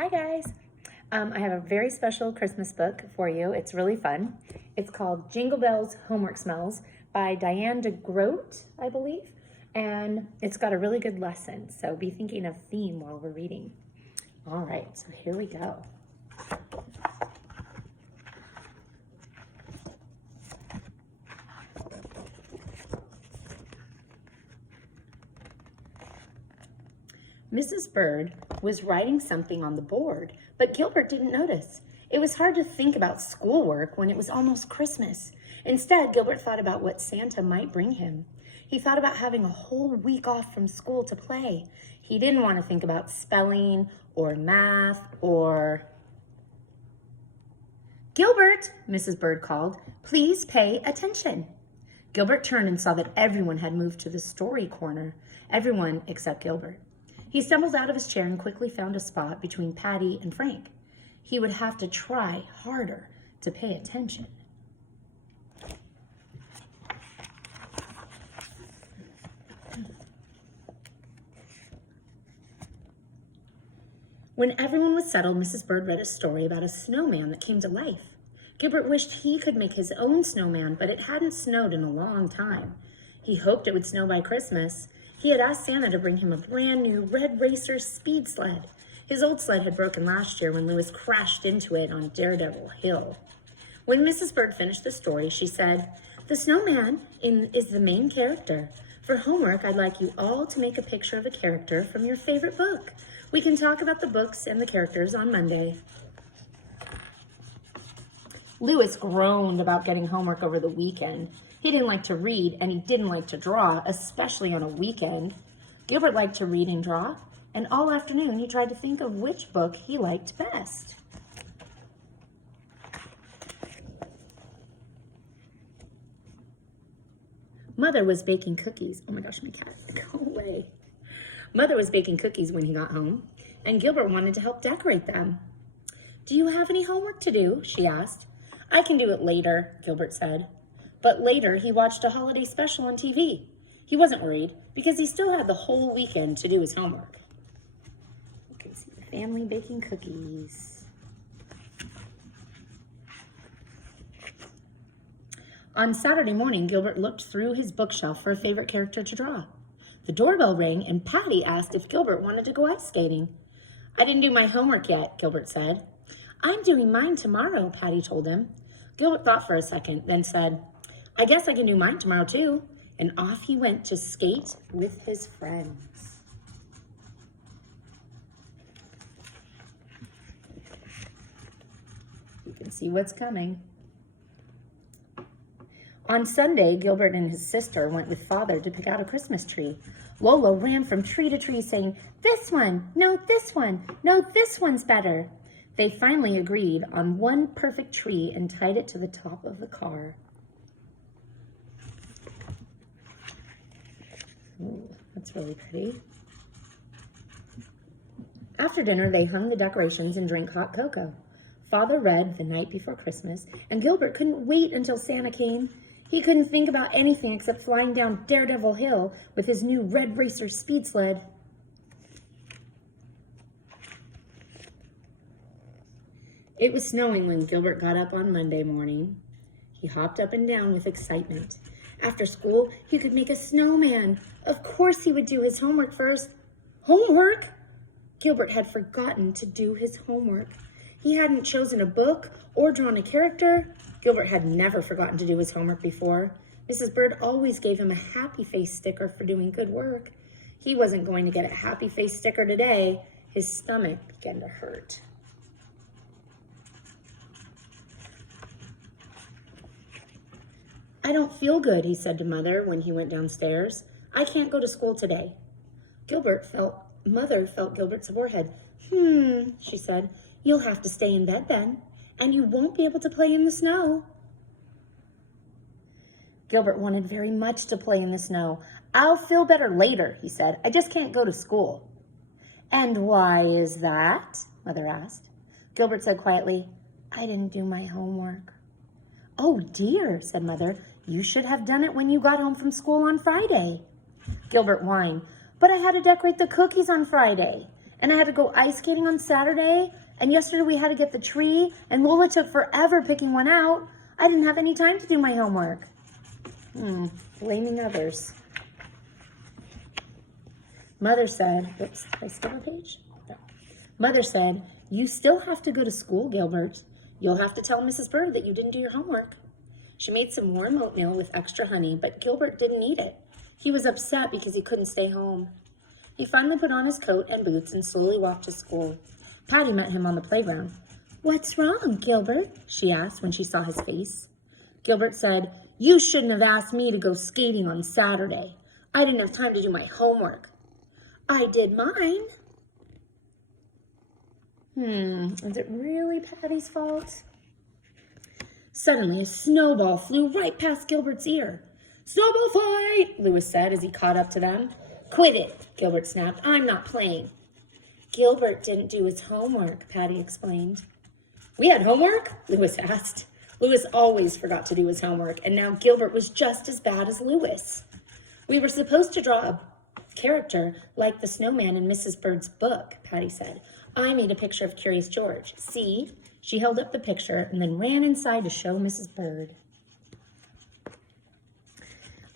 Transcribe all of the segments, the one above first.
Hi guys. I have a very special Christmas book for you. It's really fun. It's called Jingle Bells Homework Smells by Diane de Groat, I believe. And it's got a really good lesson. So be thinking of theme while we're reading. All right, so here we go. Mrs. Bird was writing something on the board, but Gilbert didn't notice. It was hard to think about schoolwork when it was almost Christmas. Instead, Gilbert thought about what Santa might bring him. He thought about having a whole week off from school to play. He didn't want to think about spelling or math or... "Gilbert," Mrs. Bird called, "please pay attention." Gilbert turned and saw that everyone had moved to the story corner. Everyone except Gilbert. He stumbled out of his chair and quickly found a spot between Patty and Frank. He would have to try harder to pay attention. When everyone was settled, Mrs. Bird read a story about a snowman that came to life. Gilbert wished he could make his own snowman, but it hadn't snowed in a long time. He hoped it would snow by Christmas. He had asked Santa to bring him a brand new red racer speed sled. His old sled had broken last year when Lewis crashed into it on Daredevil Hill. When Mrs. Bird finished the story, she said, "The snowman is the main character. For homework, I'd like you all to make a picture of a character from your favorite book. We can talk about the books and the characters on Monday." Lewis groaned about getting homework over the weekend. He didn't like to read, and he didn't like to draw, especially on a weekend. Gilbert liked to read and draw, and all afternoon he tried to think of which book he liked best. Mother was baking cookies. Oh my gosh, my cat, go away. Mother was baking cookies when he got home, and Gilbert wanted to help decorate them. "Do you have any homework to do?" she asked. "I can do it later," Gilbert said. But later, he watched a holiday special on TV. He wasn't worried because he still had the whole weekend to do his homework. You can see the family baking cookies. On Saturday morning, Gilbert looked through his bookshelf for a favorite character to draw. The doorbell rang and Patty asked if Gilbert wanted to go ice skating. "I didn't do my homework yet," Gilbert said. "I'm doing mine tomorrow," Patty told him. Gilbert thought for a second, then said, "I guess I can do mine tomorrow too." And off he went to skate with his friends. You can see what's coming. On Sunday, Gilbert and his sister went with Father to pick out a Christmas tree. Lola ran from tree to tree saying, "This one, no, this one, no, this one's better." They finally agreed on one perfect tree and tied it to the top of the car. Ooh, that's really pretty. After dinner, they hung the decorations and drank hot cocoa. Father read The Night Before Christmas, and Gilbert couldn't wait until Santa came. He couldn't think about anything except flying down Daredevil Hill with his new red racer speed sled. It was snowing when Gilbert got up on Monday morning. He hopped up and down with excitement. After school, he could make a snowman. Of course he would do his homework first. Homework? Gilbert had forgotten to do his homework. He hadn't chosen a book or drawn a character. Gilbert had never forgotten to do his homework before. Mrs. Bird always gave him a happy face sticker for doing good work. He wasn't going to get a happy face sticker today. His stomach began to hurt. "I don't feel good," he said to Mother when he went downstairs. "I can't go to school today." Mother felt Gilbert's forehead. She said, "You'll have to stay in bed then, and you won't be able to play in the snow." Gilbert wanted very much to play in the snow. "I'll feel better later," he said. "I just can't go to school." "And why is that?" Mother asked. Gilbert said quietly, "I didn't do my homework." "Oh dear," said Mother, "you should have done it when you got home from school on Friday." Gilbert whined, "But I had to decorate the cookies on Friday, And I had to go ice skating on Saturday. And yesterday we had to get the tree. And Lola took forever picking one out. I didn't have any time to do my homework. Blaming others. Mother said, oops, did I skip a page? No. Mother said, you still have to go to school, Gilbert. You'll have to tell Mrs. Bird that you didn't do your homework. She made some warm oatmeal with extra honey, but Gilbert didn't eat it. He was upset because he couldn't stay home. He finally put on his coat and boots and slowly walked to school. Patty met him on the playground. What's wrong, Gilbert? She asked when she saw his face. Gilbert said, you shouldn't have asked me to go skating on Saturday. I didn't have time to do my homework. I did mine. Is it really Patty's fault? Suddenly, a snowball flew right past Gilbert's ear. Snowball fight, Louis said as he caught up to them. Quit it, Gilbert snapped. I'm not playing. Gilbert didn't do his homework, Patty explained. We had homework? Louis asked. Louis always forgot to do his homework, and now Gilbert was just as bad as Louis. We were supposed to draw a character like the snowman in Mrs. Bird's book, Patty said. I made a picture of Curious George. See? She held up the picture and then ran inside to show Mrs. Bird.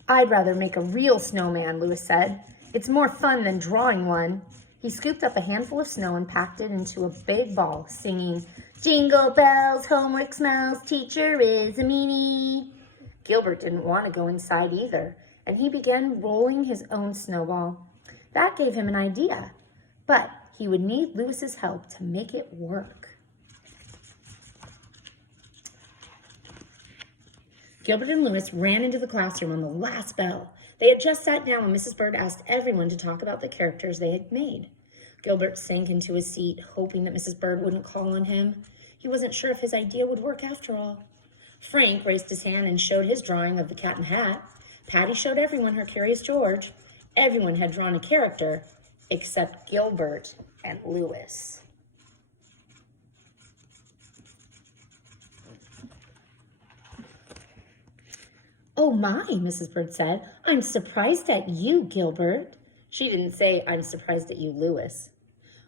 I'd rather make a real snowman, Louis said. It's more fun than drawing one. He scooped up a handful of snow and packed it into a big ball, singing, Jingle bells, homework smells, teacher is a meanie. Gilbert didn't want to go inside either, and he began rolling his own snowball. That gave him an idea, but he would need Louis's help to make it work. Gilbert and Louis ran into the classroom on the last bell. They had just sat down when Mrs. Bird asked everyone to talk about the characters they had made. Gilbert sank into his seat, hoping that Mrs. Bird wouldn't call on him. He wasn't sure if his idea would work after all. Frank raised his hand and showed his drawing of the cat and hat. Patty showed everyone her Curious George. Everyone had drawn a character except Gilbert and Louis. Oh my, Mrs. Bird said. I'm surprised at you, Gilbert. She didn't say, I'm surprised at you, Louis.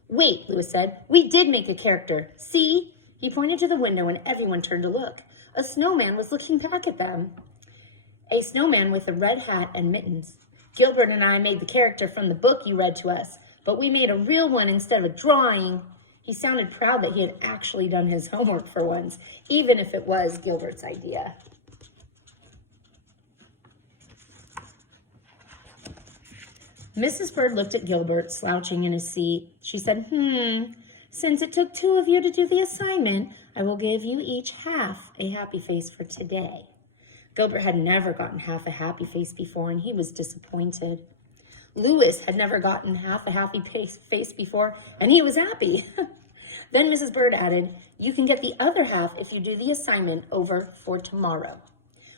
Wait, Louis said. We did make a character. See? He pointed to the window and everyone turned to look. A snowman was looking back at them. A snowman with a red hat and mittens. Gilbert and I made the character from the book you read to us, but we made a real one instead of a drawing. He sounded proud that he had actually done his homework for once, even if it was Gilbert's idea. Mrs. Bird looked at Gilbert, slouching in his seat. She said, since it took 2 of you to do the assignment, I will give you each half a happy face for today. Gilbert had never gotten half a happy face before, and he was disappointed. Louis had never gotten half a happy face before, and he was happy. Then Mrs. Bird added, you can get the other half if you do the assignment over for tomorrow.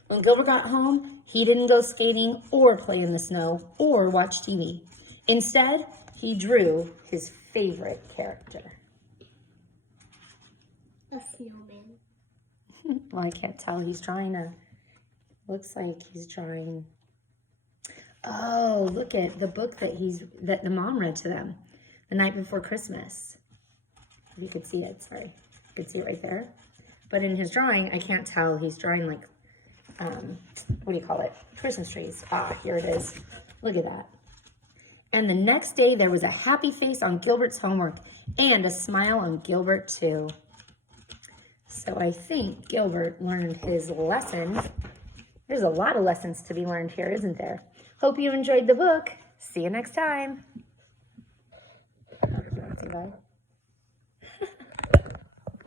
When Gilbert got home, he didn't go skating or play in the snow or watch TV. Instead, he drew his favorite character. A snowman. Well, I can't tell. He's drawing looks like he's drawing. Oh, look at the book that the mom read to them the night before Christmas. If you could see it, sorry. You could see it right there. But in his drawing, I can't tell. He's drawing like, what do you call it? Christmas trees. Ah, here it is. Look at that. And the next day, there was a happy face on Gilbert's homework and a smile on Gilbert, too. So I think Gilbert learned his lesson. There's a lot of lessons to be learned here, isn't there? Hope you enjoyed the book. See you next time. Bye.